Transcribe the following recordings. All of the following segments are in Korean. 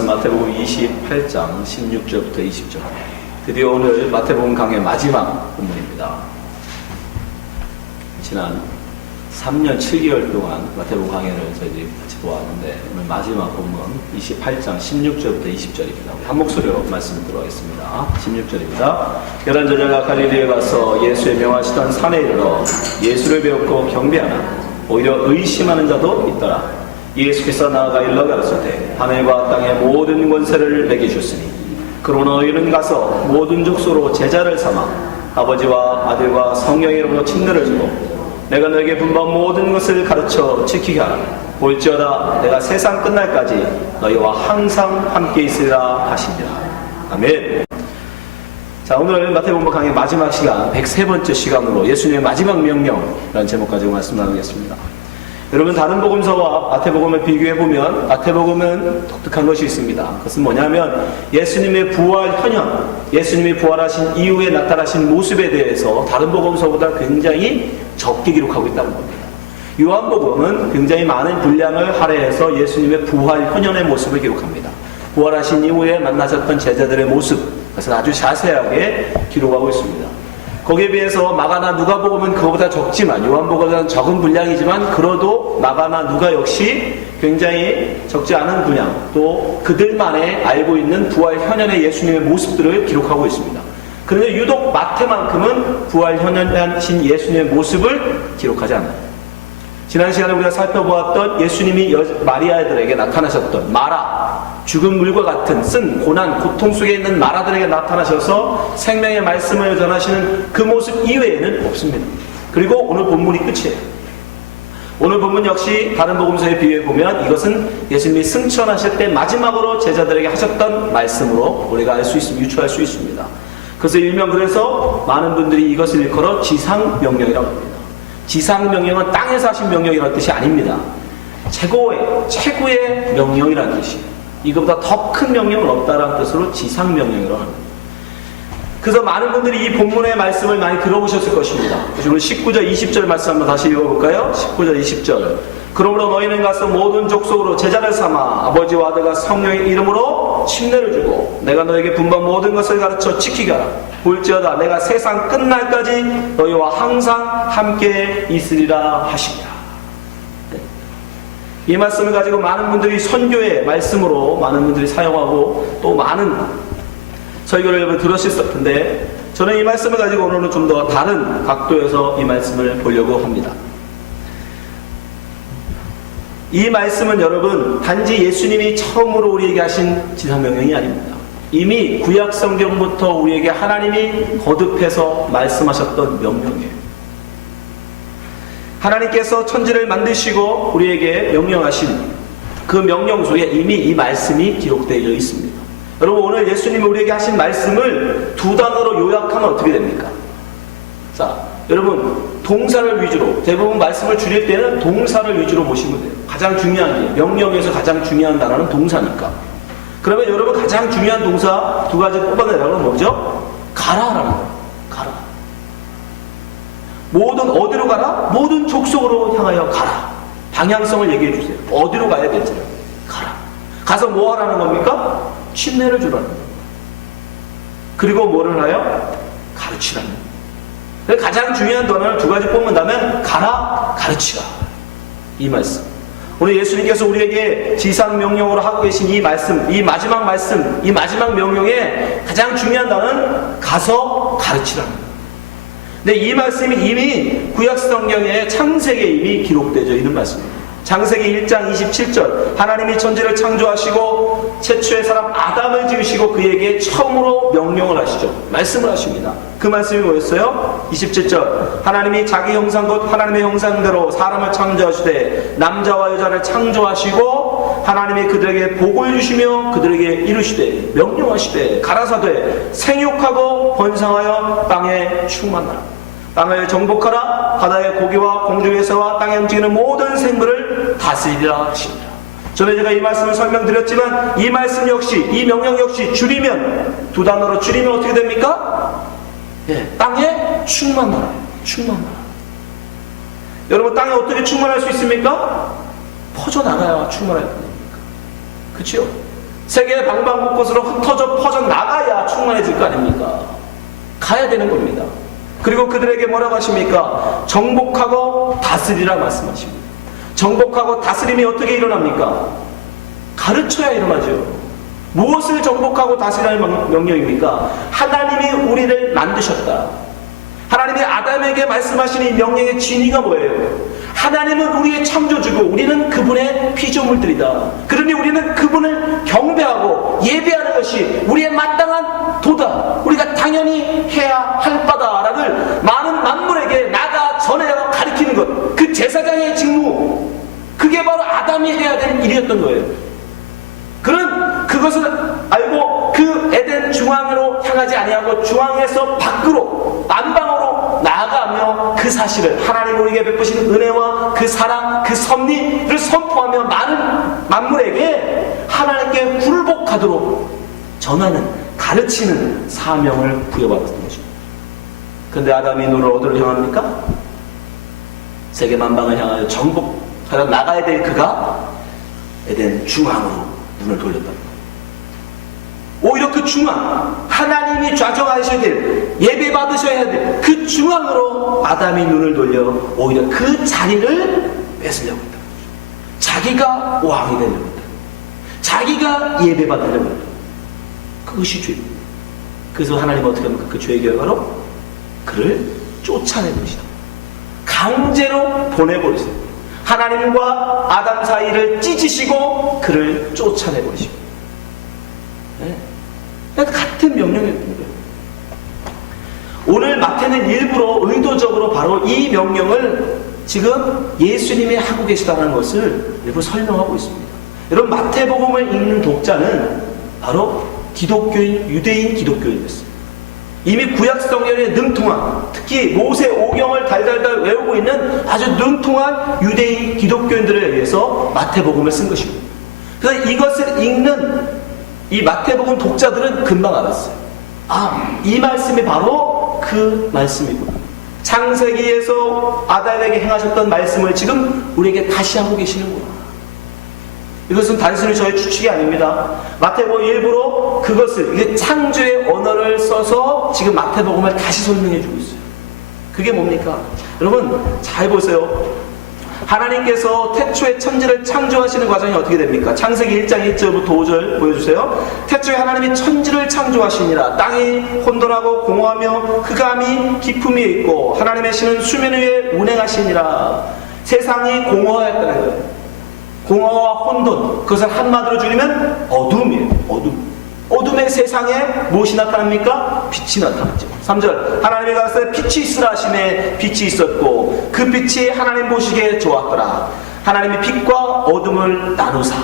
말씀 마태복음 28장 16절부터 20절. 드디어 오늘 마태복음 강의 마지막 본문입니다. 지난 3년 7개월 동안 마태복음 강의를 저희들이 같이 보았는데 오늘 마지막 본문 28장 16절부터 20절입니다. 한 목소리로 말씀을 들어가겠습니다. 16절입니다. 열한 제자가 갈릴리에 가서 예수의 명하시던 산에 이르러 예수를 배웠고 경배하나 오히려 의심하는 자도 있더라. 예수께서 나아가 일러 가라사대 하늘과 땅의 모든 권세를 내게 주셨으니 그러나 너희는 가서 모든 족속으로 제자를 삼아 아버지와 아들과 성령의 이름으로 침례를 주고 내가 너에게 분부한 모든 것을 가르쳐 지키게 하라. 볼지어다 내가 세상 끝날까지 너희와 항상 함께 있으리라 하시니라. 아멘. 자, 오늘 마태복음 강의 마지막 시간 103번째 시간으로 예수님의 마지막 명령이라는 제목 가지고 말씀 나누겠습니다. 여러분, 다른 복음서와 마태복음을 비교해보면 마태복음은 독특한 것이 있습니다. 그것은 뭐냐면 예수님의 부활 현현, 예수님이 부활하신 이후에 나타나신 모습에 대해서 다른 복음서보다 굉장히 적게 기록하고 있다는 겁니다. 요한복음은 굉장히 많은 분량을 할애해서 예수님의 부활 현현의 모습을 기록합니다. 부활하신 이후에 만나셨던 제자들의 모습, 그래서 아주 자세하게 기록하고 있습니다. 거기에 비해서 마가나 누가복음은 그거보다 적지만, 요한복음보다는 적은 분량이지만 그래도 마가나 누가 역시 굉장히 적지 않은 분량, 또 그들만의 알고 있는 부활 현현의 예수님의 모습들을 기록하고 있습니다. 그런데 유독 마태만큼은 부활 현현하신 예수님의 모습을 기록하지 않아요. 지난 시간에 우리가 살펴보았던 예수님이 마리아들에게 나타나셨던 마라, 죽은 물과 같은 쓴 고난, 고통 속에 있는 마라들에게 나타나셔서 생명의 말씀을 전하시는 그 모습 이외에는 없습니다. 그리고 오늘 본문이 끝이에요. 오늘 본문 역시 다른 복음서에 비교해보면 이것은 예수님이 승천하실 때 마지막으로 제자들에게 하셨던 말씀으로 우리가 알 수 있습니다. 유추할 수 있습니다. 그래서 일명 그래서 많은 분들이 이것을 일컬어 지상명령이라고 합니다. 지상명령은 땅에서 하신 명령이라는 뜻이 아닙니다. 최고의 명령이라는 뜻이에요. 이것보다 더 큰 명령은 없다라는 뜻으로 지상명령이라고 합니다. 그래서 많은 분들이 이 본문의 말씀을 많이 들어보셨을 것입니다. 그래서 오늘 19절 20절 말씀 한번 다시 읽어볼까요? 19절 20절. 그러므로 너희는 가서 모든 족속으로 제자를 삼아 아버지와 아들과 성령의 이름으로 침례를 주고 내가 너에게 분부한 모든 것을 가르쳐 지키게 하라. 볼지어다 내가 세상 끝날까지 너희와 항상 함께 있으리라 하시니라. 이 말씀을 가지고 많은 분들이 선교의 말씀으로 많은 분들이 사용하고 또 많은 설교를 들으셨을 텐데 저는 이 말씀을 가지고 오늘은 좀 더 다른 각도에서 이 말씀을 보려고 합니다. 이 말씀은 여러분 단지 예수님이 처음으로 우리에게 하신 지상명령이 아닙니다. 이미 구약 성경부터 우리에게 하나님이 거듭해서 말씀하셨던 명령이에요. 하나님께서 천지를 만드시고 우리에게 명령하신 그 명령 속에 이미 이 말씀이 기록되어 있습니다. 여러분, 오늘 예수님이 우리에게 하신 말씀을 두 단어로 요약하면 어떻게 됩니까? 자, 여러분, 동사를 위주로, 대부분 말씀을 줄일 때는 동사를 위주로 보시면 돼요. 가장 중요한 게, 명령에서 가장 중요한 단어는 동사니까. 그러면 여러분 가장 중요한 동사 두 가지 뽑아내라면 뭐죠? 가라라는 거예요. 가라. 어디로 가라? 모든 족속으로 향하여 가라. 방향성을 얘기해 주세요. 어디로 가야 될지. 가라. 가서 뭐 하라는 겁니까? 침례를 주라는 거예요. 그리고 뭐를 하여? 가르치라는 거예요. 가장 중요한 단어를 두 가지 뽑는다면 가라, 가르치라. 이 말씀. 오늘 예수님께서 우리에게 지상명령으로 하고 계신 이 말씀, 이 마지막 명령의 가장 중요한 단어는 가서 가르치라는 거예요. 근데 이 말씀이 이미 구약성경의 창세기에 이미 기록되어 있는 말씀입니다. 창세기 1장 27절 하나님이 천지를 창조하시고 최초의 사람 아담을 지으시고 그에게 처음으로 명령을 하시죠. 말씀을 하십니다. 그 말씀이 뭐였어요? 27절 하나님이 자기 형상 곧 하나님의 형상대로 사람을 창조하시되 남자와 여자를 창조하시고 하나님이 그들에게 복을 주시며 그들에게 이르시되 명령하시되 가라사대 생육하고 번성하여 땅에 충만하라. 땅을 정복하라. 바다의 고기와 공중의 새와 땅에 움직이는 모든 생물을 다스리라 하십니다. 전에 제가 이 말씀을 설명드렸지만 이 말씀 역시 이 명령 역시 줄이면 두 단어로 줄이면 어떻게 됩니까? 땅에 충만하라. 충만하라. 여러분 땅에 어떻게 충만할 수 있습니까? 퍼져나가야 충만할 겁니까? 그렇죠? 세계 방방곳곳으로 흩어져 퍼져 나가야 충만해질 거 아닙니까? 가야 되는 겁니다. 그리고 그들에게 뭐라고 하십니까? 정복하고 다스리라 말씀하십니다. 정복하고 다스림이 어떻게 일어납니까? 가르쳐야 일어나죠. 무엇을 정복하고 다스리라는 명령입니까? 하나님이 우리를 만드셨다. 하나님이 아담에게 말씀하신 이 명령의 진위가 뭐예요? 하나님은 우리의 창조주고 우리는 그분의 피조물들이다. 그러니 우리는 그분을 경배하고 예배하는 것이 우리의 마땅한 도다. 우리가 당연히 해야 할 바다라를 많은 만물에게 나가 전해야 가리키는 것. 그 제사장의 직무. 그게 바로 아담이 해야 될 일이었던 거예요. 그것을 알고 그 에덴 중앙으로 향하지 아니하고 중앙에서 밖으로 안방으로 나아가며 그 사실을 하나님 우리에게 베푸신 은혜와 그 사랑 그 섭리를 선포하며 많은 만물에게 하나님께 굴복하도록 전하는 가르치는 사명을 부여받았던 것입니다. 그런데 아담이 눈을 어디로 향합니까? 세계 만방을 향하여 정복하여 나가야 될 그가 에덴 중앙으로 눈을 돌렸다. 오히려 그 중앙, 하나님이 좌정하셔야 될, 예배 받으셔야 될 그 중앙으로 아담이 눈을 돌려 오히려 그 자리를 뺏으려고 했다. 자기가 왕이 되려고 했다. 자기가 예배 받으려고 했다. 그것이 죄입니다. 그래서 하나님 어떻게 합니까? 그 죄의 결과로 그를 쫓아내버리시다. 강제로 보내버리세요. 하나님과 아담 사이를 찢으시고 그를 쫓아내버리시고. 네. 같은 명령이었던 거예요. 오늘 마태는 일부러 의도적으로 바로 이 명령을 지금 예수님이 하고 계시다는 것을 일부러 설명하고 있습니다. 여러분 마태복음을 읽는 독자는 바로 기독교인, 유대인 기독교인이었어요. 이미 구약성경에 능통한, 특히 모세 오경을 달달달 외우고 있는 아주 능통한 유대인 기독교인들에 의해서 마태복음을 쓴 것입니다. 그래서 이것을 읽는 이 마태복음 독자들은 금방 알았어요. 이 말씀이 바로 그 말씀이구나. 창세기에서 아담에게 행하셨던 말씀을 지금 우리에게 다시 하고 계시는구나. 이것은 단순히 저의 추측이 아닙니다. 마태복음 일부러 그것을, 이게 창조의 언어를 써서 지금 마태복음을 다시 설명해 주고 있어요. 그게 뭡니까? 여러분 잘 보세요. 하나님께서 태초에 천지를 창조하시는 과정이 어떻게 됩니까? 창세기 1장 1절부터 5절 보여주세요. 태초에 하나님이 천지를 창조하시니라. 땅이 혼돈하고 공허하며 흑암이 깊음이 있고 하나님의 신은 수면 위에 운행하시니라. 세상이 공허하였다는 거예요. 공허와 혼돈, 그것을 한마디로 줄이면 어둠이에요. 어둠의 세상에 무엇이 나타납니까? 빛이 나타났죠. 3절 하나님이 가라사대 빛이 있으라 하시매 빛이 있었고 그 빛이 하나님 보시기에 좋았더라. 하나님이 빛과 어둠을 나누사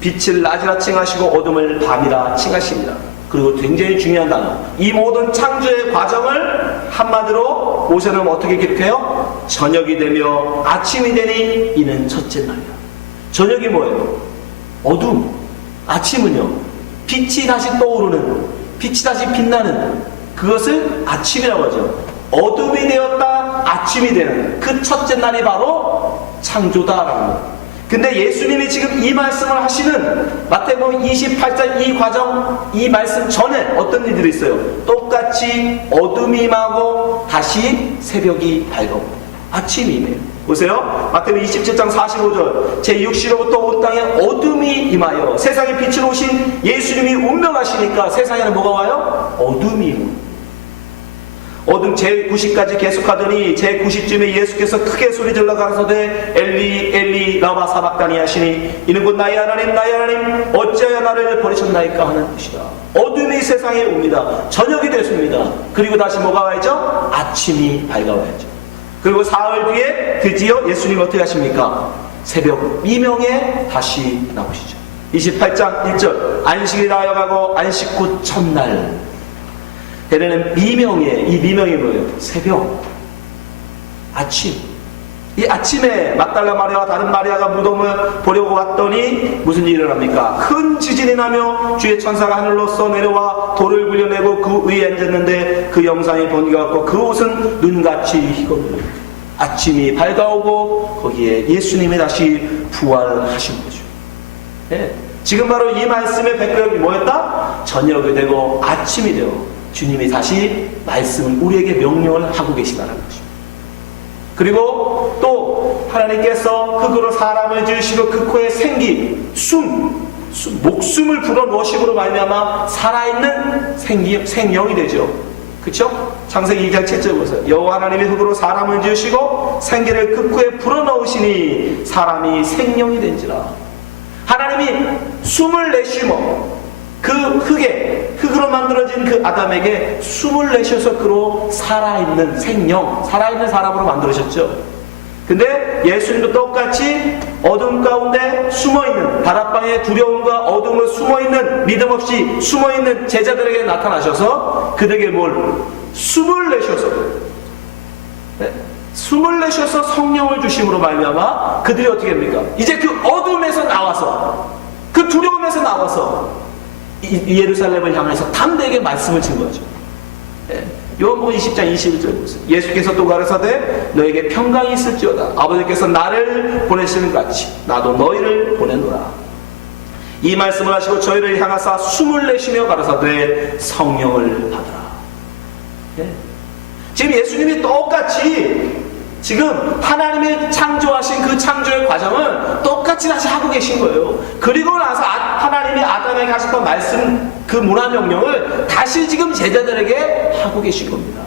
빛을 낮이라 칭하시고 어둠을 밤이라 칭하십니다. 그리고 굉장히 중요한 단어, 이 모든 창조의 과정을 한마디로 모세는 어떻게 기록해요? 저녁이 되며 아침이 되니 이는 첫째 날이다. 저녁이 뭐예요? 어둠. 아침은요? 빛이 다시 떠오르는, 빛이 다시 빛나는, 그것을 아침이라고 하죠. 어둠이 되었다 아침이 되는 그 첫째 날이 바로 창조다라는 거예요. 근데 예수님이 지금 이 말씀을 하시는 마태복음 28장 이 과정, 이 말씀 전에 어떤 일들이 있어요? 똑같이 어둠이 임하고 다시 새벽이 밝아옵니다. 아침이 임해요. 보세요. 마태복음 27장 45절 제6시로부터 온 땅에 어둠이 임하여 세상에 빛을 오신 예수님이 운명하시니까 세상에는 뭐가 와요? 어둠이 임합니다. 어둠 제9시까지 계속하더니 제9시쯤에 예수께서 크게 소리질러 가라사대 엘리 엘리 라마 사박다니 하시니 이는 곧 나의 하나님 나의 하나님 어찌하여 나를 버리셨나이까 하는 뜻이다. 어둠이 세상에 옵니다. 저녁이 됐습니다. 그리고 다시 뭐가 와야죠? 아침이 밝아와야죠. 그리고 사흘 뒤에 드디어 예수님 어떻게 하십니까? 새벽 미명에 다시 나오시죠. 28장 1절 안식일이라 하여가고 안식 후 첫날. 대개는 미명에, 이 미명이 뭐예요? 새벽, 아침. 이 아침에 막달라 마리아와 다른 마리아가 무덤을 보려고 왔더니 무슨 일이 일어납니까? 큰 지진이 나며 주의 천사가 하늘로서 내려와 돌을 굴려내고 그 위에 앉았는데 그 영상이 번개가 왔고 그 옷은 눈같이 희겁니다. 아침이 밝아오고 거기에 예수님이 다시 부활하신 거죠. 네. 지금 바로 이 말씀의 백구역이 뭐였다? 저녁이 되고 아침이 되고 주님이 다시 말씀을 우리에게 명령을 하고 계시다는 것입니다. 그리고 또 하나님께서 흙으로 사람을 지으시고 그 코에 생기, 목숨을 불어넣으심으로 말미암아 살아있는 생명이 되죠. 그렇죠? 창세기 2장 7절 보세요. 여호와 하나님이 흙으로 사람을 지으시고 생기를 그 코에 불어넣으시니 사람이 생명이 된지라. 하나님이 숨을 내쉬며 그 흙으로 만들어진 그 아담에게 숨을 내셔서 그로 살아있는 생명, 살아있는 사람으로 만들으셨죠. 근데 예수님도 똑같이 어둠 가운데 숨어있는, 다락방의 두려움과 어둠으로 숨어있는, 믿음 없이 숨어있는 제자들에게 나타나셔서 그들에게 숨을 내셔서, 숨을 내셔서 성령을 주심으로 말미암아 그들이 어떻게 됩니까? 이제 그 어둠에서 나와서, 그 두려움에서 나와서 예루살렘을 향해서 담대하게 말씀을 진 거죠. 요한복음 20장 21절 보세요. 예수께서 또 가라사대 너에게 평강이 있을지어다. 아버지께서 나를 보내시는 같이 나도 너희를 보내노라. 이 말씀을 하시고 저희를 향하사 숨을 내쉬며 가라사대 성령을 받으라. 지금 예수님이 똑같이 지금 하나님이 창조하신 그 창조의 과정을 똑같이 다시 하고 계신 거예요. 그리고 나서 하나님이 아담에게 하셨던 말씀, 그 문화 명령을 다시 지금 제자들에게 하고 계신 겁니다.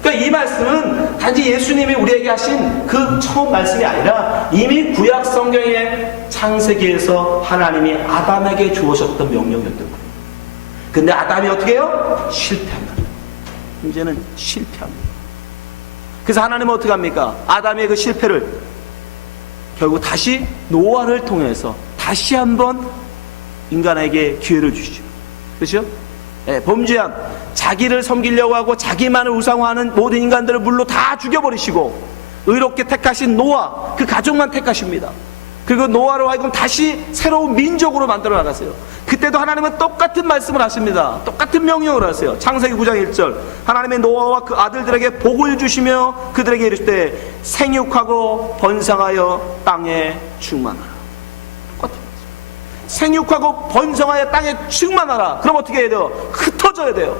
그러니까 이 말씀은 단지 예수님이 우리에게 하신 그 처음 말씀이 아니라 이미 구약 성경의 창세기에서 하나님이 아담에게 주어졌던 명령이었던 거예요. 근데 아담이 어떻게 해요? 실패합니다. 이제는 실패합니다. 그래서 하나님은 어떻게 합니까? 아담의 그 실패를 결국 다시 노아를 통해서 다시 한번 인간에게 기회를 주시죠. 그렇죠? 범죄한 자기를 섬기려고 하고 자기만을 우상화하는 모든 인간들을 물로 다 죽여버리시고 의롭게 택하신 노아, 그 가족만 택하십니다. 그리고 노아로 하여금 다시 새로운 민족으로 만들어 나갔어요. 그때도 하나님은 똑같은 말씀을 하십니다. 똑같은 명령을 하세요. 창세기 9장 1절 하나님의 노아와 그 아들들에게 복을 주시며 그들에게 이르시되 생육하고 번성하여 땅에 충만하라. 똑같은 말씀. 생육하고 번성하여 땅에 충만하라. 그럼 어떻게 해야 돼요? 흩어져야 돼요.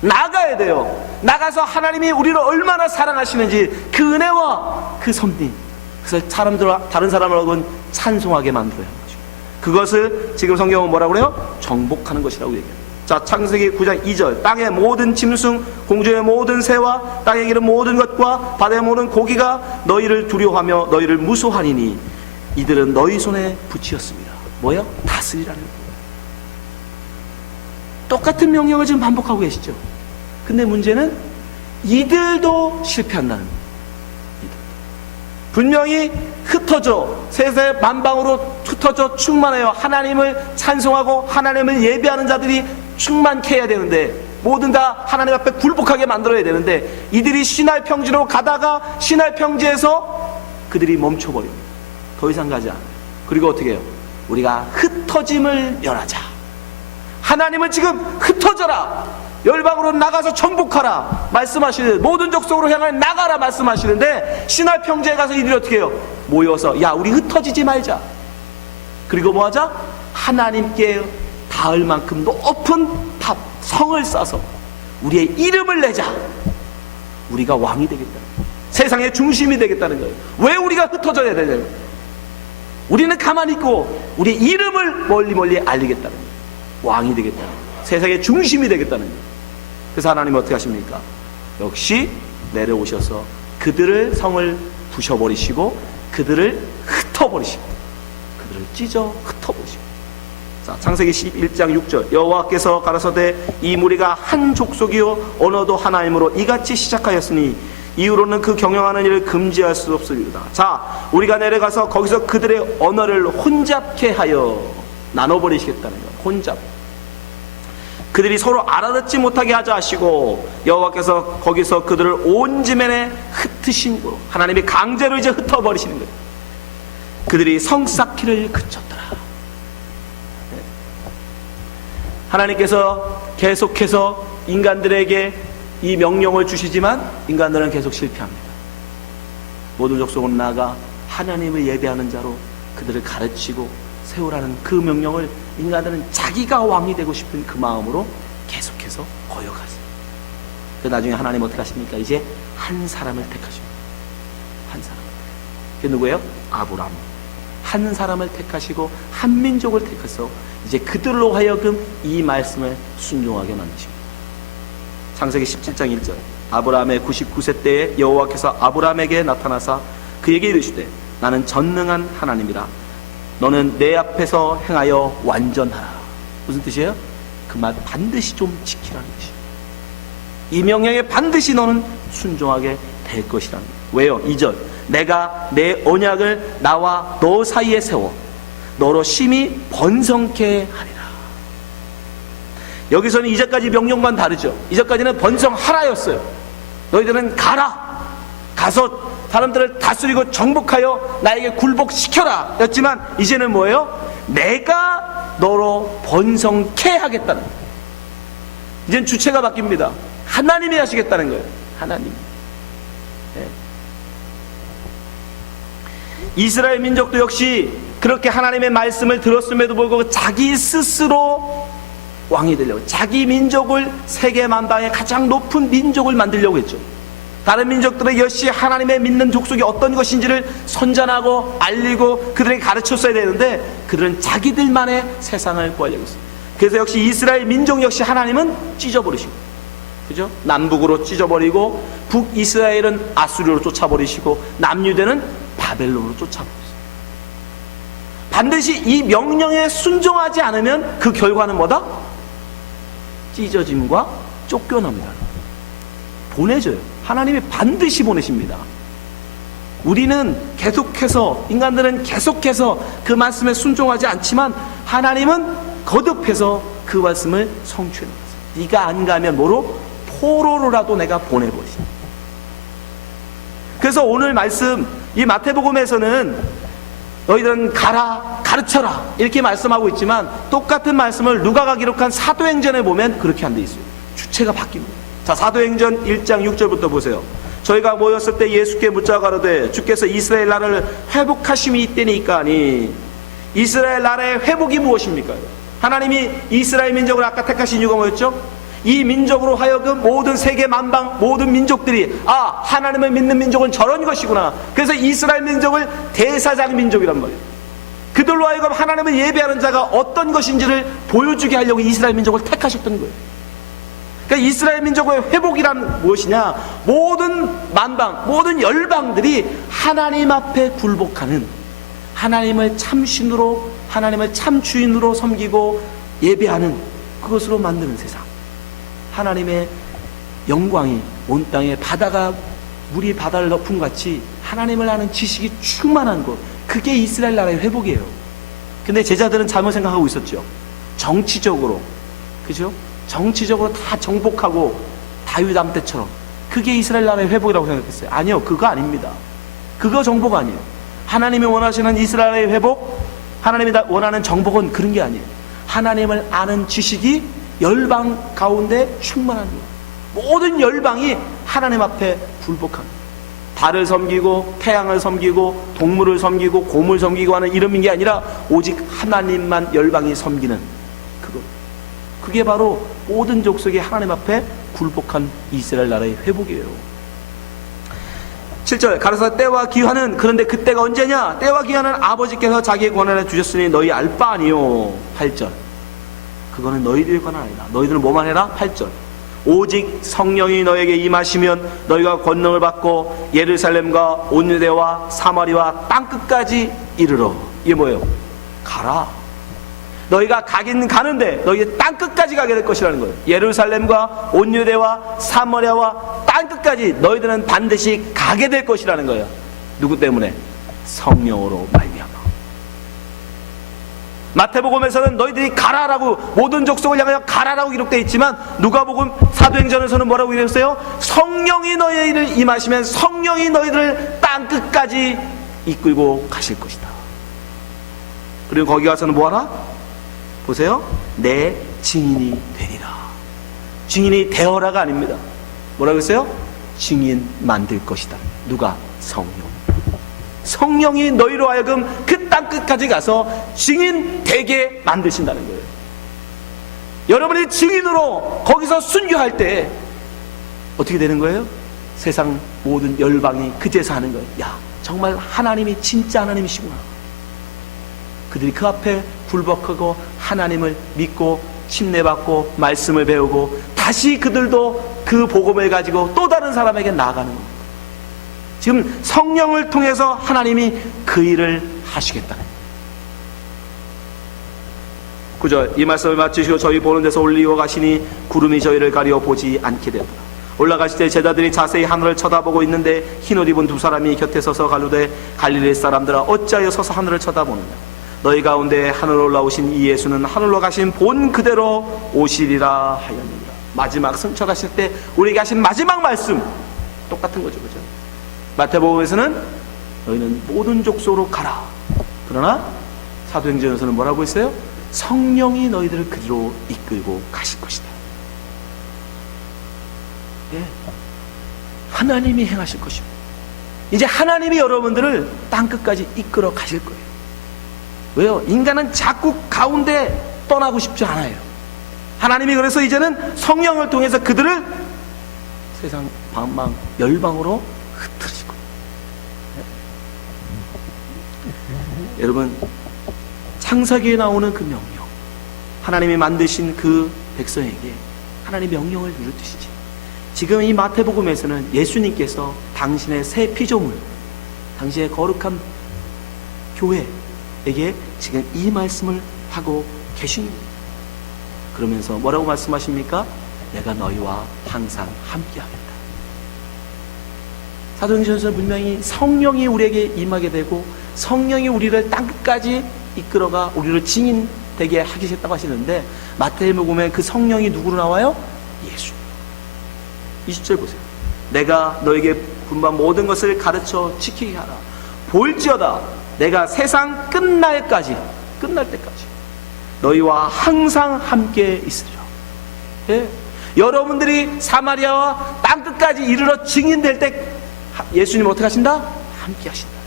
나가야 돼요. 나가서 하나님이 우리를 얼마나 사랑하시는지 그 은혜와 그 섭리, 그래서 다른 사람하고는 찬송하게 만들어야 하는 거죠. 그것을 지금 성경은 뭐라고 그래요? 정복하는 것이라고 얘기해요. 자, 창세기 9장 2절 땅의 모든 짐승, 공중의 모든 새와 땅에 기는 모든 것과 바다의 모든 고기가 너희를 두려워하며 너희를 무소하리니 이들은 너희 손에 붙이었습니다. 뭐야? 다스리라는 거예요. 똑같은 명령을 지금 반복하고 계시죠. 근데 문제는 이들도 실패한다는 거예요. 분명히 흩어져 세세 만방으로 흩어져 충만하여 하나님을 찬송하고 하나님을 예배하는 자들이 충만케 해야 되는데, 모든 다 하나님 앞에 굴복하게 만들어야 되는데, 이들이 시날 평지로 가다가 시날 평지에서 그들이 멈춰버립니다. 더 이상 가지 않아요. 그리고 어떻게 해요? 우리가 흩어짐을 멸하자. 하나님은 지금 흩어져라, 열방으로 나가서 정복하라 말씀하시는데, 모든 족속으로 향하여 나가라 말씀하시는데, 시날 평지에 가서 이들이 어떻게 해요? 모여서 야, 우리 흩어지지 말자. 그리고 뭐하자? 하나님께 닿을 만큼 높은 탑, 성을 쌓아서 우리의 이름을 내자. 우리가 왕이 되겠다, 세상의 중심이 되겠다는 거예요. 왜 우리가 흩어져야 되냐고. 우리는 가만히 있고 우리의 이름을 멀리 알리겠다는 거예요. 왕이 되겠다는 거예요. 세상의 중심이 되겠다는 거예요. 그래서 하나님은 어떻게 하십니까? 역시 내려오셔서 그들을 성을 부셔버리시고 그들을 흩어버리시고 그들을 찢어 흩어버리시고. 자, 창세기 11장 6절 여호와께서 가라사대 이 무리가 한 족속이요 언어도 하나이므로 이같이 시작하였으니 이후로는 그 경영하는 일을 금지할 수 없으리로다. 자, 우리가 내려가서 거기서 그들의 언어를 혼잡케 하여 나눠버리시겠다는 거예요. 혼잡. 그들이 서로 알아듣지 못하게 하자 하시고, 여호와께서 거기서 그들을 온 지면에 흩으심으로 하나님이 강제로 이제 흩어버리시는 거예요. 그들이 성 쌓기를 그쳤더라. 하나님께서 계속해서 인간들에게 이 명령을 주시지만 인간들은 계속 실패합니다. 모든 족속은 나아가 하나님을 예배하는 자로 그들을 가르치고 세우라는 그 명령을 인간들은 자기가 왕이 되고 싶은 그 마음으로 계속해서 거역하세요. 그 나중에 하나님 어떻게 하십니까? 이제 한 사람을 택하십니다. 한 사람. 그게 누구예요? 아브라함. 한 사람을 택하시고 한 민족을 택해서 이제 그들로 하여금 이 말씀을 순종하게 만드십니다. 창세기 17장 1절. 아브라함의 99세 때에 여호와께서 아브라함에게 나타나사 그에게 이르시되 나는 전능한 하나님이라 너는 내 앞에서 행하여 완전하라. 무슨 뜻이에요? 그 말 반드시 좀 지키라는 뜻이에요. 이 명령에 반드시 너는 순종하게 될 것이라는 거예요. 왜요? 2절. 내가 내 언약을 나와 너 사이에 세워 너로 심히 번성케 하리라. 여기서는 이제까지 명령과는 다르죠. 이제까지는 번성하라였어요. 너희들은 가라. 가서 사람들을 다스리고 정복하여 나에게 굴복시켜라 였지만 이제는 뭐예요? 내가 너로 번성케 하겠다는 거예요. 이제는 주체가 바뀝니다. 하나님이 하시겠다는 거예요. 하나님. 네. 이스라엘 민족도 역시 그렇게 하나님의 말씀을 들었음에도 불구하고 자기 스스로 왕이 되려고, 자기 민족을 세계 만방의 가장 높은 민족을 만들려고 했죠. 다른 민족들은 역시 하나님의 믿는 족속이 어떤 것인지를 선전하고 알리고 그들에게 가르쳤어야 되는데 그들은 자기들만의 세상을 구하려고 했어요. 그래서 역시 이스라엘 민족 역시 하나님은 찢어버리시고, 그죠? 남북으로 찢어버리고 북이스라엘은 아수르로 쫓아버리시고 남유대는 바벨론으로 쫓아버리셨어요. 반드시 이 명령에 순종하지 않으면 그 결과는 뭐다? 찢어짐과 쫓겨납니다. 보내줘요. 하나님이 반드시 보내십니다. 우리는 계속해서, 인간들은 계속해서 그 말씀에 순종하지 않지만 하나님은 거듭해서 그 말씀을 성취해 놓았어요. 네가 안 가면 뭐로? 포로로라도 내가 보내버리십니다. 그래서 오늘 말씀, 이 마태복음에서는 너희들은 가라, 가르쳐라 이렇게 말씀하고 있지만 똑같은 말씀을 누가가 기록한 사도행전에 보면 그렇게 안 돼 있어요. 주체가 바뀝니다. 자, 사도행전 1장 6절부터 보세요. 저희가 모였을 때 예수께 묻자 가로되 주께서 이스라엘 나라를 회복하심이 있다니까 하니, 이스라엘 나라의 회복이 무엇입니까? 하나님이 이스라엘 민족을 아까 택하신 이유가 뭐였죠? 이 민족으로 하여금 모든 세계 만방 모든 민족들이 하나님을 믿는 민족은 저런 것이구나. 그래서 이스라엘 민족을 대사장 민족이란 말이에요. 그들로 하여금 하나님을 예배하는 자가 어떤 것인지를 보여주게 하려고 이스라엘 민족을 택하셨던 거예요. 그러니까 이스라엘 민족의 회복이란 무엇이냐? 모든 만방 모든 열방들이 하나님 앞에 굴복하는, 하나님을 참신으로, 하나님을 참주인으로 섬기고 예배하는 그것으로 만드는 세상. 하나님의 영광이 온 땅에 바다가 물이 바다를 덮은 같이 하나님을 아는 지식이 충만한 것, 그게 이스라엘 나라의 회복이에요. 근데 제자들은 잘못 생각하고 있었죠. 정치적으로, 그죠? 정치적으로 다 정복하고 다윗 왕 때처럼 그게 이스라엘 나라의 회복이라고 생각했어요. 아니요, 그거 아닙니다. 그거 정복 아니에요. 하나님이 원하시는 이스라엘의 회복, 하나님이 원하는 정복은 그런 게 아니에요. 하나님을 아는 지식이 열방 가운데 충만한 거예요. 모든 열방이 하나님 앞에 굴복합니다. 달을 섬기고 태양을 섬기고 동물을 섬기고 곰을 섬기고 하는 이름인 게 아니라 오직 하나님만 열방이 섬기는 그것, 그게 바로 모든 족속이 하나님 앞에 굴복한 이스라엘 나라의 회복이에요. 7절 가라사 때와 기한은, 그런데 그때가 언제냐? 때와 기한은 아버지께서 자기의 권한을 주셨으니 너희 알 바 아니요. 8절 그거는 너희들의 권한 아니다. 너희들은 뭐만 해라? 8절 오직 성령이 너에게 임하시면 너희가 권능을 받고 예루살렘과 온 유대와 사마리와 땅끝까지 이르러. 이게 뭐예요? 가라. 너희가 가긴 가는데 너희 땅끝까지 가게 될 것이라는 거예요. 예루살렘과 온 유대와 사마리아와 땅끝까지 너희들은 반드시 가게 될 것이라는 거예요. 누구 때문에? 성령으로 말미암아. 마태복음에서는 너희들이 가라라고, 모든 족속을 향하여 가라라고 기록되어 있지만 누가복음 사도행전에서는 뭐라고 기록했어요? 성령이 너희를 임하시면 성령이 너희들을 땅끝까지 이끌고 가실 것이다. 그리고 거기 가서는 뭐하라? 보세요. 내 증인이 되리라. 증인이 되어라가 아닙니다. 뭐라고 했어요? 증인 만들 것이다. 누가? 성령. 성령이 너희로 하여금 그 땅 끝까지 가서 증인 되게 만드신다는 거예요. 여러분이 증인으로 거기서 순교할 때 어떻게 되는 거예요? 세상 모든 열방이 그제서 하는 거예요. 야, 정말 하나님이 진짜 하나님이시구나. 그들이 그 앞에 굴복하고 하나님을 믿고 침례받고 말씀을 배우고 다시 그들도 그 복음을 가지고 또 다른 사람에게 나아가는 거예요. 지금 성령을 통해서 하나님이 그 일을 하시겠다는 거예요. 9절, 이 말씀을 마치시고 저희 보는 데서 올리어 가시니 구름이 저희를 가려 보지 않게 되었더라. 올라가실 때 제자들이 자세히 하늘을 쳐다보고 있는데 흰옷 입은 두 사람이 곁에 서서 가로되 갈릴리 사람들아 어찌하여 서서 하늘을 쳐다보느냐. 너희 가운데 하늘로 올라오신 이 예수는 하늘로 가신 본 그대로 오시리라 하였느니라. 마지막 승천하실 때 우리에게 하신 마지막 말씀 똑같은 거죠, 그죠? 마태복음에서는 너희는 모든 족속으로 가라. 그러나 사도행전에서는 뭐라고 했어요? 성령이 너희들을 그리로 이끌고 가실 것이다. 예. 하나님이 행하실 것입니다. 이제 하나님이 여러분들을 땅끝까지 이끌어 가실 거예요. 왜요? 인간은 자꾸 가운데 떠나고 싶지 않아요. 하나님이 그래서 이제는 성령을 통해서 그들을 세상 방방 열방으로 흩트리실 거예요. 예? 여러분, 창세기에 나오는 그 명령, 하나님이 만드신 그 백성에게 하나님의 명령을 이루듯이지 지금 이 마태복음에서는 예수님께서 당신의 새 피조물, 당신의 거룩한 교회에게 지금 이 말씀을 하고 계십니다. 그러면서 뭐라고 말씀하십니까? 내가 너희와 항상 함께하겠다. 사도행전에서는 분명히 성령이 우리에게 임하게 되고 성령이 우리를 땅끝까지 이끌어가 우리를 증인되게 하시겠다고 하시는데 마태복음에 그 성령이 누구로 나와요? 예수. 20절 보세요. 내가 너에게 분반 모든 것을 가르쳐 지키게 하라. 볼지어다 내가 세상 끝날 때까지 너희와 항상 함께 있으리라. 예? 여러분들이 사마리아와 땅끝까지 이르러 증인될 때 예수님 어떻게 하신다? 함께 하신다.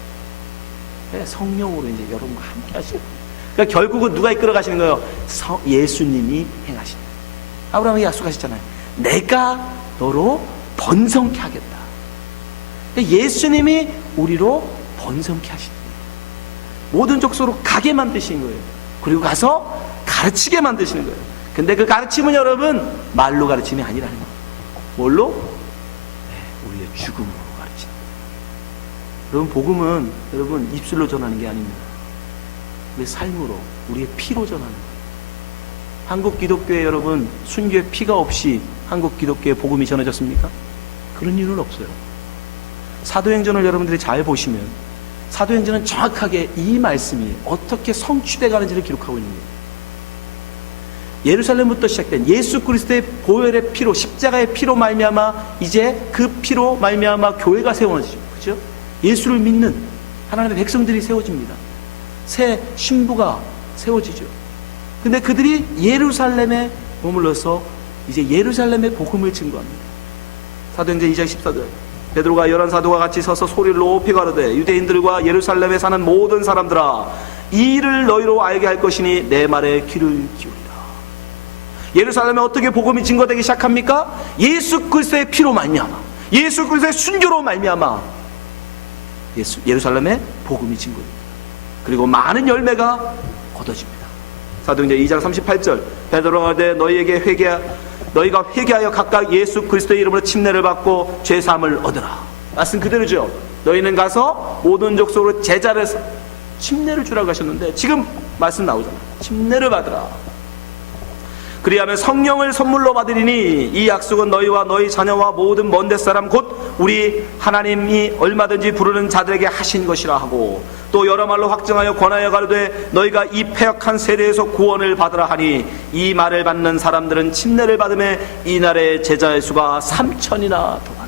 예? 성령으로 이제 여러분과 함께 하시는 거예요. 그러니까 결국은 누가 이끌어 가시는 거예요? 예수님이 행하신다. 아브라함이 약속하셨잖아요. 내가 너로 번성케 하겠다. 예수님이 우리로 번성케 하신다. 모든 족속으로 가게 만드신 거예요. 그리고 가서 가르치게 만드시는 거예요. 근데 그 가르침은 여러분 말로 가르침이 아니라는 거예요. 뭘로? 네, 우리의 죽음으로 가르치는 거예요. 여러분 복음은 여러분 입술로 전하는 게 아닙니다. 우리의 삶으로, 우리의 피로 전하는 거예요. 한국 기독교에 여러분 순교의 피가 없이 한국 기독교의 복음이 전해졌습니까? 그런 일은 없어요. 사도행전을 여러분들이 잘 보시면 사도행전은 정확하게 이 말씀이 어떻게 성취돼 가는지를 기록하고 있는 거예요. 예루살렘부터 시작된 예수 그리스도의 보혈의 피로, 십자가의 피로 말미암아 이제 그 피로 말미암아 교회가 세워지죠. 그렇죠? 예수를 믿는 하나님의 백성들이 세워집니다. 새 신부가 세워지죠. 근데 그들이 예루살렘에 머물러서 이제 예루살렘의 복음을 증거합니다. 사도행전 2장 14절. 베드로가 11사도와 같이 서서 소리를 높이 가로되 유대인들과 예루살렘에 사는 모든 사람들아 이 일을 너희로 알게 할 것이니 내 말에 귀를 기울이라. 예루살렘에 어떻게 복음이 증거되기 시작합니까? 예수 그리스도의 피로 말미암아, 예수 그리스도의 순교로 말미암아 예루살렘에 복음이 증거됩니다. 그리고 많은 열매가 거둬집니다. 사도행전 2장 38절. 베드로가 가되 너희가 회개하여 각각 예수 그리스도의 이름으로 침례를 받고 죄사함을 얻으라. 말씀 그대로죠. 너희는 가서 모든 족속으로 제자를 침례를 주라고 하셨는데 지금 말씀 나오잖아요. 침례를 받으라. 그리하면 성령을 선물로 받으리니 이 약속은 너희와 너희 자녀와 모든 먼데 사람 곧 우리 하나님이 얼마든지 부르는 자들에게 하신 것이라 하고 또 여러 말로 확증하여 권하여 가로되 너희가 이 패역한 세대에서 구원을 받으라 하니 이 말을 받는 사람들은 침례를 받음에 이날의 제자의 수가 3,000이나 더하더라.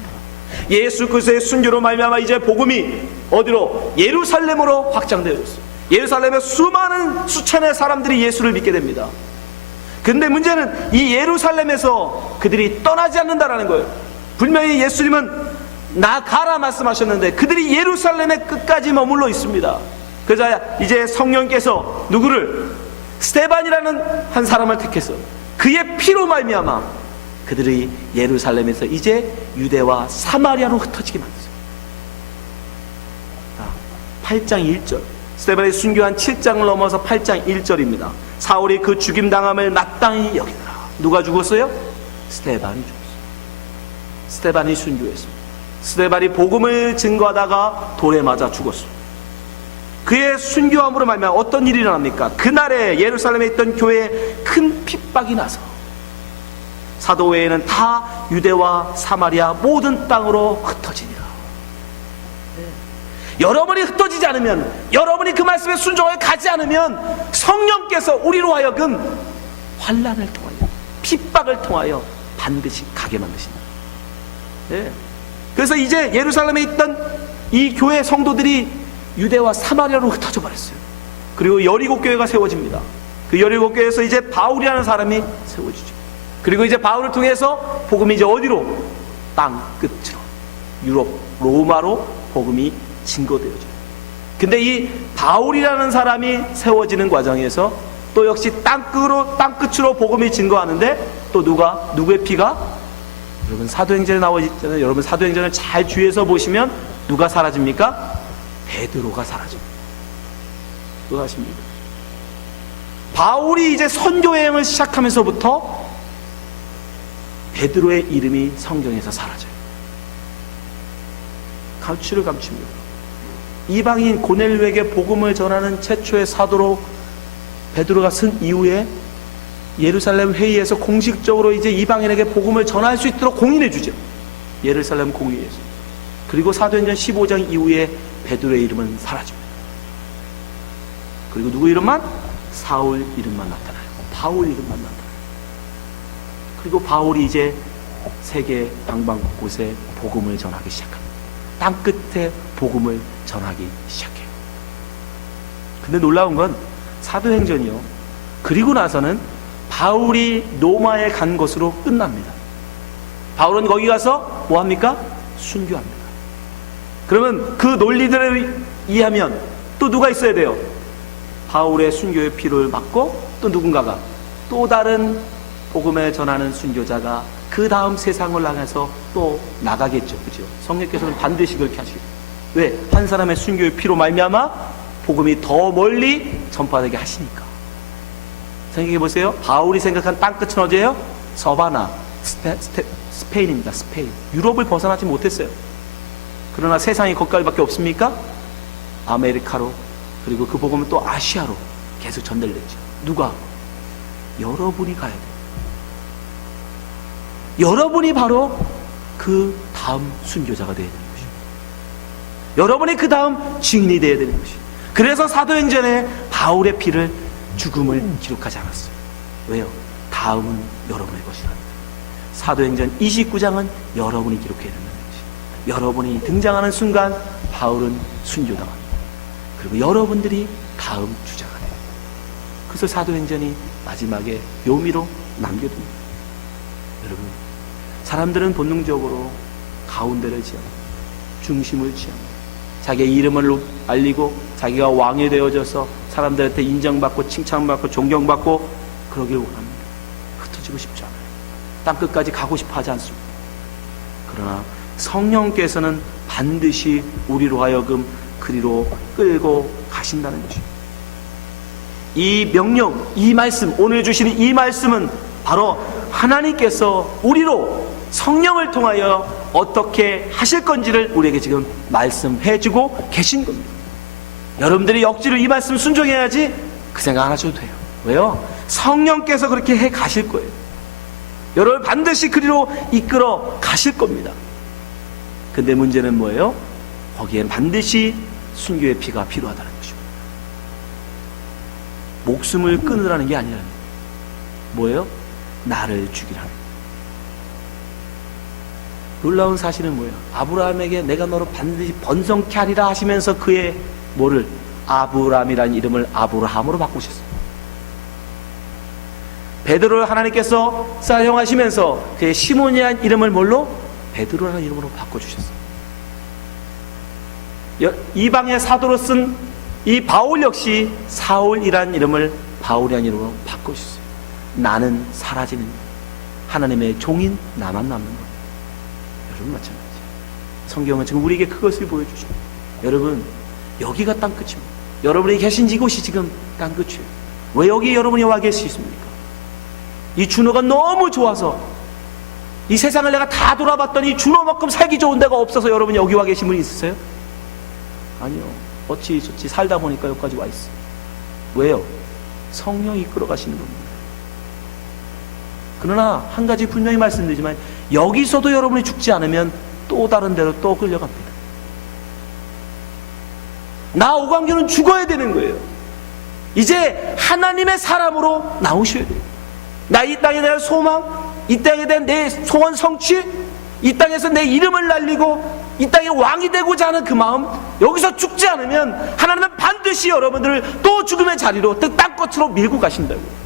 예수 그리스도의 순교로 말미암아 이제 복음이 어디로? 예루살렘으로 확장되어 있어요. 예루살렘에 수많은 수천의 사람들이 예수를 믿게 됩니다. 근데 문제는 이 예루살렘에서 그들이 떠나지 않는다라는 거예요. 분명히 예수님은 나가라 말씀하셨는데 그들이 예루살렘의 끝까지 머물러 있습니다. 그래서 이제 성령께서 누구를? 스데반이라는 한 사람을 택해서 그의 피로 말미암아 그들이 예루살렘에서 이제 유대와 사마리아로 흩어지게 만들었어요. 8장 1절, 스데반이 순교한 7장을 넘어서 8장 1절입니다. 사울이 그 죽임당함을 마땅히 여기더라. 누가 죽었어요? 스데반이 죽었어요. 스데반이 순교했습니다. 스데반이 복음을 증거하다가 돌에 맞아 죽었어요. 그의 순교함으로 말미암아 어떤 일이 일어납니까? 그날에 예루살렘에 있던 교회에 큰 핍박이 나서 사도 외에는 다 유대와 사마리아 모든 땅으로 흩어지니라. 여러분이 흩어지지 않으면, 여러분이 그 말씀에 순종하여 가지 않으면 성령께서 우리로 하여금 환난을 통하여, 핍박을 통하여 반드시 가게 만드신다. 그래서 이제 예루살렘에 있던 이 교회 성도들이 유대와 사마리아로 흩어져 버렸어요. 그리고 여리고 교회가 세워집니다. 그 여리고 교회에서 이제 바울이라는 사람이 세워지죠. 그리고 이제 바울을 통해서 복음이 이제 어디로? 땅 끝으로, 유럽 로마로 복음이 증거되어져요. 근데 이 바울이라는 사람이 세워지는 과정에서 또 역시 땅 끝으로 복음이 증거하는데 또 누구의 피가? 여러분 사도행전에 나와 있잖아요. 여러분 사도행전을 잘 주의해서 보시면 누가 사라집니까? 베드로가 사라집니다. 또 하십니다. 바울이 이제 선교 여행을 시작하면서부터 베드로의 이름이 성경에서 사라져요. 감추를 감춥니다. 이방인 고넬료에게 복음을 전하는 최초의 사도로 베드로가 쓴 이후에 예루살렘 회의에서 공식적으로 이제 이방인에게 복음을 전할 수 있도록 공인해 주죠. 예루살렘 공의회에서. 그리고 사도행전 15장 이후에 베드로의 이름은 사라집니다. 그리고 누구 이름만? 사울 이름만 나타나요. 바울 이름만 나타나요. 그리고 바울이 이제 세계 방방곳곳에 복음을 전하기 시작합니다. 땅 끝에 복음을 전하기 시작해요. 근데 놀라운 건 사도행전이요. 그리고 나서는 바울이 로마에 간 것으로 끝납니다. 바울은 거기 가서 뭐 합니까? 순교합니다. 그러면 그 논리들을 이해하면 또 누가 있어야 돼요? 바울의 순교의 피를 맞고 또 누군가가 또 다른 복음을 전하는 순교자가 그 다음 세상을 향해서 또 나가겠죠. 그죠? 성령께서는 반드시 그렇게 하시고. 왜? 한 사람의 순교의 피로 말미암아 복음이 더 멀리 전파되게 하시니까. 생각해 보세요. 바울이 생각한 땅끝은 어디예요? 서바나, 스페인입니다. 스페인. 유럽을 벗어나지 못했어요. 그러나 세상이 거기까지밖에 없습니까? 아메리카로, 그리고 그 복음은 또 아시아로 계속 전달됐죠. 누가? 여러분이 가야 돼요. 여러분이 바로 그 다음 순교자가 되어야 되는 것입니다. 여러분이 그 다음 증인이 되어야 되는 것입니다. 그래서 사도행전에 바울의 피를 죽음을 기록하지 않았어요. 왜요? 다음은 여러분의 것이라. 사도행전 29장은 여러분이 기록해야 되는 것입니다. 여러분이 등장하는 순간 바울은 순교당합니다. 그리고 여러분들이 다음 주자가 돼요. 그래서 사도행전이 마지막에 묘미로 남겨둡니다. 여러분, 사람들은 본능적으로 가운데를 지향합니다. 중심을 지향합니다. 자기의 이름을 알리고 자기가 왕이 되어져서 사람들한테 인정받고 칭찬받고 존경받고 그러길 원합니다. 흩어지고 싶지 않아요. 땅끝까지 가고 싶어 하지 않습니다. 그러나 성령께서는 반드시 우리로 하여금 그리로 끌고 가신다는 것입니다. 이 명령, 이 말씀, 오늘 주시는 이 말씀은 바로 하나님께서 우리로 성령을 통하여 어떻게 하실 건지를 우리에게 지금 말씀해주고 계신 겁니다. 여러분들이 억지로 이 말씀 순종해야지 그 생각 안 하셔도 돼요. 왜요? 성령께서 그렇게 해 가실 거예요. 여러분 반드시 그리로 이끌어 가실 겁니다. 근데 문제는 뭐예요? 거기엔 반드시 순교의 피가 필요하다는 것입니다. 목숨을 끊으라는 게 아니라는 거예요. 뭐예요? 나를 죽이라는 거예요. 놀라운 사실은 뭐예요? 아브라함에게 내가 너를 반드시 번성케 하리라 하시면서 그의 뭐를? 아브라함이라는 이름을 아브라함으로 바꾸셨어요. 베드로를 하나님께서 사용하시면서 그의 시몬이라는 이름을 뭘로? 베드로라는 이름으로 바꿔주셨어요. 이방의 사도로 쓴 이 바울 역시 사울이란 이름을 바울이라는 이름으로 바꾸셨어요. 나는 사라지는 하나님의 종인 나만 남는 것. 여러분 마찬가지. 성경은 지금 우리에게 그것을 보여주십니다. 여러분, 여기가 땅끝입니다. 여러분이 계신 이곳이 지금 땅끝이에요. 왜 여기 여러분이 와 계시십니까? 이 준호가 너무 좋아서, 이 세상을 내가 다 돌아봤더니 준호만큼 살기 좋은 데가 없어서 여러분이 여기 와 계신 분이 있으세요? 아니요. 어찌저찌 살다 보니까 여기까지 와 있어요. 왜요? 성령이 이끌어 가시는 겁니다. 그러나 한 가지 분명히 말씀드리지만, 여기서도 여러분이 죽지 않으면 또 다른 데로 또 끌려갑니다. 나 오광규는 죽어야 되는 거예요. 이제 하나님의 사람으로 나오셔야 돼요. 나 이 땅에 대한 소망, 이 땅에 대한 내 소원 성취, 이 땅에서 내 이름을 날리고 이 땅의 왕이 되고자 하는 그 마음, 여기서 죽지 않으면 하나님은 반드시 여러분들을 또 죽음의 자리로, 또 땅끝으로 밀고 가신다고요.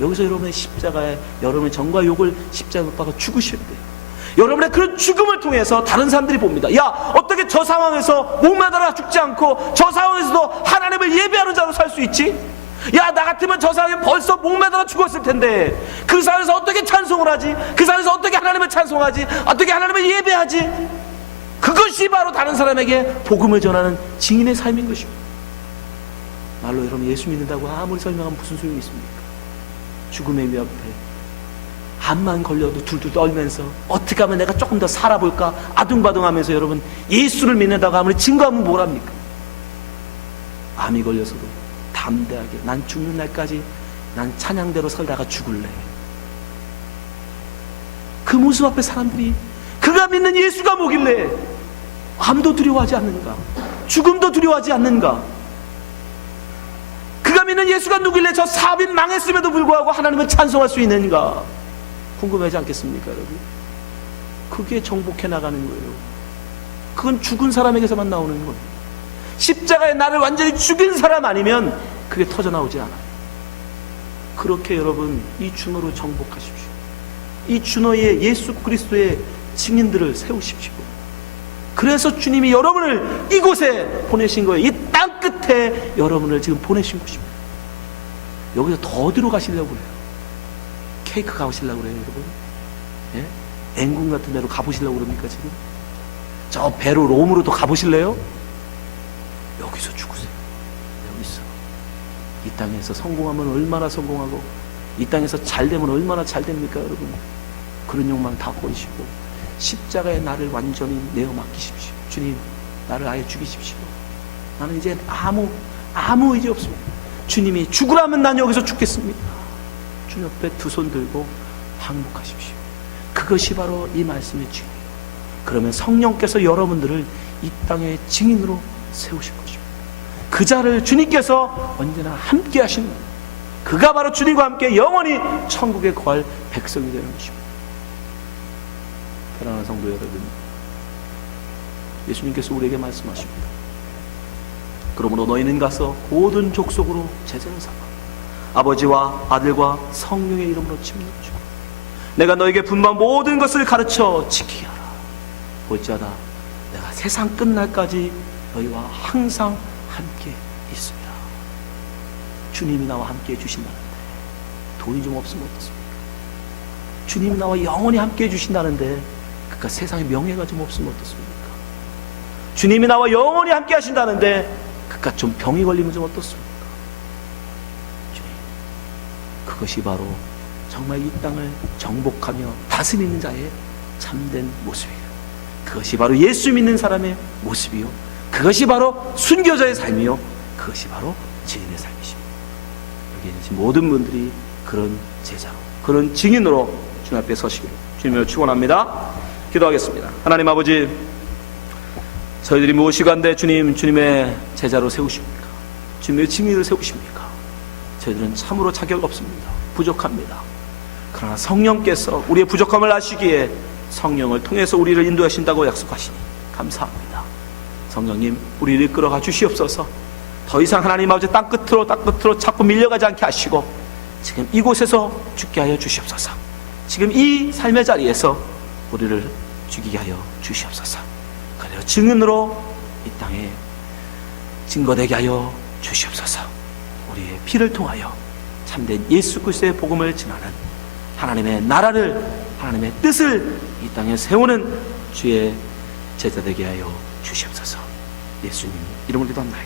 여기서 여러분의 십자가에 여러분의 정과 욕을 십자가에 못 박아 죽으셔야 돼요. 여러분의 그런 죽음을 통해서 다른 사람들이 봅니다. 야, 어떻게 저 상황에서 목매달아 죽지 않고 저 상황에서도 하나님을 예배하는 자로 살 수 있지? 야, 나 같으면 저 상황에 벌써 목매달아 죽었을 텐데 그 상황에서 어떻게 찬송을 하지? 그 상황에서 어떻게 하나님을 찬송하지? 어떻게 하나님을 예배하지? 그것이 바로 다른 사람에게 복음을 전하는 증인의 삶인 것입니다. 말로 여러분 예수 믿는다고 아무리 설명하면 무슨 소용이 있습니까? 죽음의 위 앞에 암만 걸려도 둘둘 떨면서 어떻게 하면 내가 조금 더 살아볼까 아둥바둥하면서 여러분 예수를 믿는다고 아무리 증거하면 뭐랍니까? 암이 걸려서도 담대하게 난 죽는 날까지 난 찬양대로 살다가 죽을래. 그 모습 앞에 사람들이 그가 믿는 예수가 뭐길래 암도 두려워하지 않는가? 죽음도 두려워하지 않는가? 그가 믿는 예수가 누길래 저 사업이 망했음에도 불구하고 하나님을 찬송할 수 있는가? 궁금하지 않겠습니까, 여러분? 그게 정복해 나가는 거예요. 그건 죽은 사람에게서만 나오는 거예요. 십자가에 나를 완전히 죽인 사람 아니면 그게 터져 나오지 않아요. 그렇게 여러분 이 준호로 정복하십시오. 이 준호의 예수 그리스도의 증인들을 세우십시오. 그래서 주님이 여러분을 이곳에 보내신 거예요. 이 땅 끝에 여러분을 지금 보내신 것입니다. 여기서 더 어디로 가시려고 그래요? 케이크 가보시려고 그래요, 여러분? 예? 앵궁 같은 데로 가보시려고 그럽니까, 지금? 저 배로 롬으로도 가보실래요? 여기서 죽으세요. 여기서. 이 땅에서 성공하면 얼마나 성공하고, 이 땅에서 잘 되면 얼마나 잘 됩니까, 여러분? 그런 욕망 다 버리시고, 십자가에 나를 완전히 내어 맡기십시오. 주님, 나를 아예 죽이십시오. 나는 이제 아무 의지 없습니다. 주님이 죽으라면 난 여기서 죽겠습니다. 주님 옆에 두 손 들고 항복하십시오. 그것이 바로 이 말씀의 증이에요. 그러면 성령께서 여러분들을 이 땅의 증인으로 세우실 것입니다. 그 자를 주님께서 언제나 함께 하시는 거예요. 그가 바로 주님과 함께 영원히 천국에 거할 백성이 되는 것입니다. 사랑하는 성도 여러분, 예수님께서 우리에게 말씀하십니다. 그러므로 너희는 가서 모든 족속으로 제자를 삼아 아버지와 아들과 성령의 이름으로 침노주고 내가 너에게 분부한 모든 것을 가르쳐 지키게 하라. 볼지어다 내가 세상 끝날까지 너희와 항상 함께 있으리라. 주님이 나와 함께 해주신다는데 돈이 좀 없으면 어떻습니까? 주님이 나와 영원히 함께 해주신다는데 그러니까 세상에 명예가 좀 없으면 어떻습니까? 주님이 나와 영원히 함께 하신다는데 그러니까 좀 병이 걸리면 좀 어떻습니까? 주님, 그것이 바로 정말 이 땅을 정복하며 다스리는 자의 참된 모습이에요. 그것이 바로 예수 믿는 사람의 모습이요, 그것이 바로 순교자의 삶이요, 그것이 바로 증인의 삶이십니다. 여기에 계신 모든 분들이 그런 제자로, 그런 증인으로 주님 앞에 서시기를 주님을 축원합니다. 기도하겠습니다. 하나님 아버지, 저희들이 무엇이간데 주님의 제자로 세우십니까? 주님의 증인을 세우십니까? 저희들은 참으로 자격 없습니다. 부족합니다. 그러나 성령께서 우리의 부족함을 아시기에 성령을 통해서 우리를 인도하신다고 약속하시니 감사합니다. 성령님, 우리를 이끌어가 주시옵소서. 더 이상 하나님 아버지 땅끝으로 자꾸 밀려가지 않게 하시고 지금 이곳에서 죽게 하여 주시옵소서. 지금 이 삶의 자리에서 우리를 죽이게 하여 주시옵소서. 그래요, 증인으로 이 땅에 증거되게 하여 주시옵소서. 우리의 피를 통하여 참된 예수 그리스도의 복음을 전하는 하나님의 나라를, 하나님의 뜻을 이 땅에 세우는 주의 제자 되게 하여 주시옵소서. 예수님 이름으로 기도합니다.